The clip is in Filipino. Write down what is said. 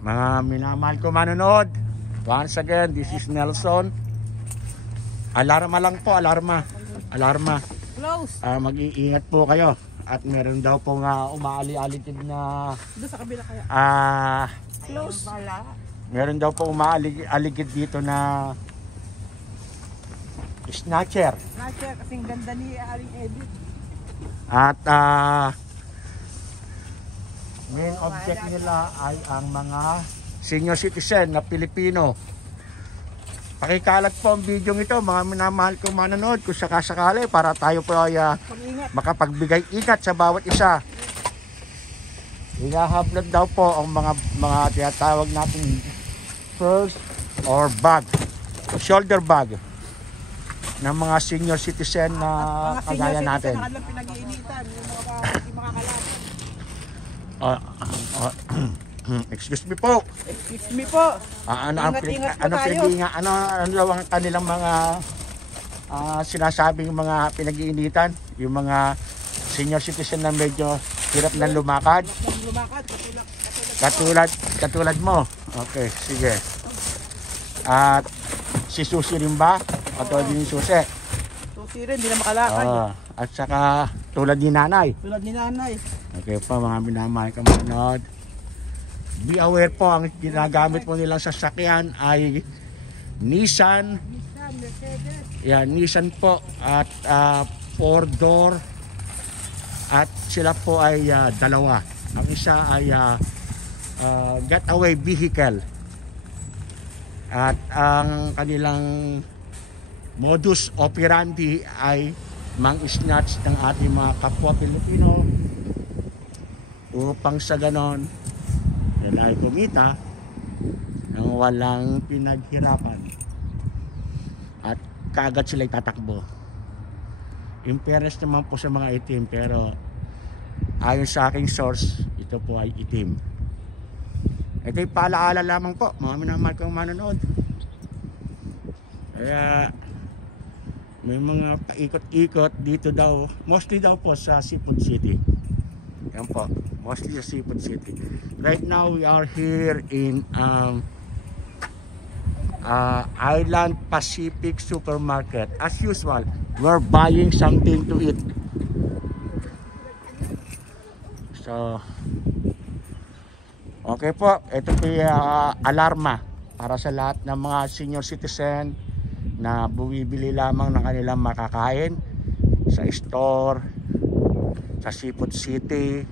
Mga minamahal ko manonood, once again, this is Nelson. Alarma lang po, alarma. Close. Mag-iingat po kayo. At meron daw pong umaali-aligid na Doon sa kabila kaya. Close. Meron daw pong umaali-aligid dito na snatcher. Snatcher, kasing ganda ni Aling Edith. At main object nila ay ang mga senior citizen na Pilipino. Pakikalat po ang video ito, mga minamahal kong manonood, kung sakasakali para tayo po ay makapagbigay ingat sa bawat isa. Inahablad daw po ang mga tinatawag natin purse or bag, shoulder bag ng mga senior citizen na kagaya natin. Mga pinag-iinitan, yung mga kalat. Excuse me po. Excuse me po. Ano daw ang kanilang mga sinasabing mga pinag-iinitan, yung mga senior citizen na medyo hirap na lumakad. Katulad mo. Okay, sige. At si Susi rin ba? Katulad din Susi. Susi rin, hindi na makalakad. At saka tulad ni nanay. Tulad ni nanay. Okay po, mga minamahal ka manonood. Be aware po, ang ginagamit po nilang sasakyan ay Nissan. Mercedes. Yan, Nissan po at 4-door. At sila po ay dalawa. Ang isa ay getaway vehicle. At ang kanilang modus operandi ay mang-snatch ng ating mga kapwa Pilipino upang sa ganon yan ay kumita ng walang pinaghirapan at kaagad sila tatakbo. In fairness naman po sa mga itim, pero ayon sa aking source, ito po ay itim. Ito'y paalaala lamang po, mga minamahal kong manonood. Kaya may mga paikot-ikot dito daw, mostly daw po sa Seafood City. Yan po, mostly sa Seafood City. Right now we are here in Island Pacific Supermarket. As usual, we're buying something to eat. So, okay po, ito po yung alarma para sa lahat ng mga senior citizen na bumibili lamang ng kanilang makakain sa store, sa Seafood City,